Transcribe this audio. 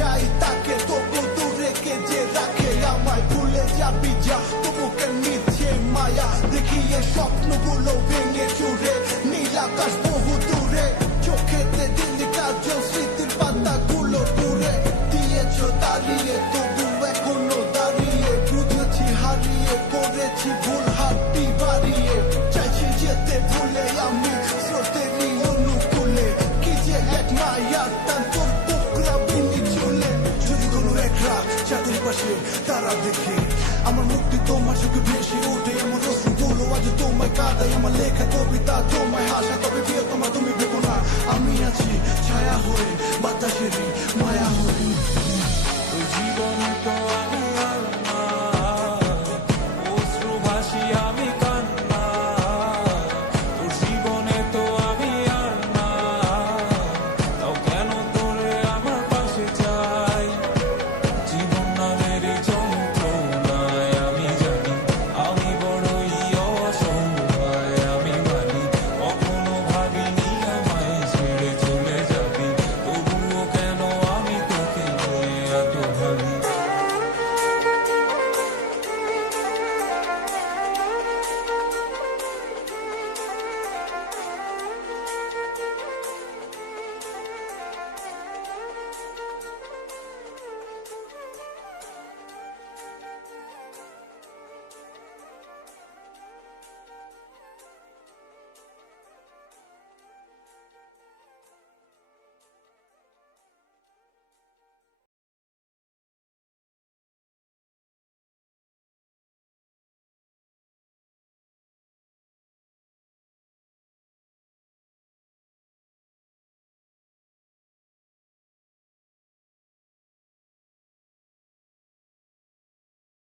যাই তাকে তবু দূরে কে যে রাখে আমায় ভুলে যাবি যা তবু কেন নিচ্ছে মায়া দেখিয়ে স্বপ্নগুলো ভেঙে চুরে নীল আকাশ বহু দূরে চোখেতে দিল্লি কাজল স্মৃতির পাতাগুলো দূরে দিয়েছ দাঁড়িয়ে তবু এখনো দাঁড়িয়ে বুঝেছি হারিয়ে করেছি ভুল হাতটি বাড়িয়ে চাইছি যেতে ভুলে আমি স্রোতেরই অনুকূলে কি যে এক মায়ার টান তোর বুকরা বিনি চুলে যদি কোনো এক রাত চাঁদের পাশে তারা দেখে আমার মুক্তি তোমার চোখে ভেসে ওঠে আমার রসুনগুলো আজ তোমায় কাঁদাই আমার লেখা কবিতা তোমায় হাসা তবে প্রিয় তোমার তুমি ভেবো না আমি আছি ছায়া হয়ে বাতাসেরই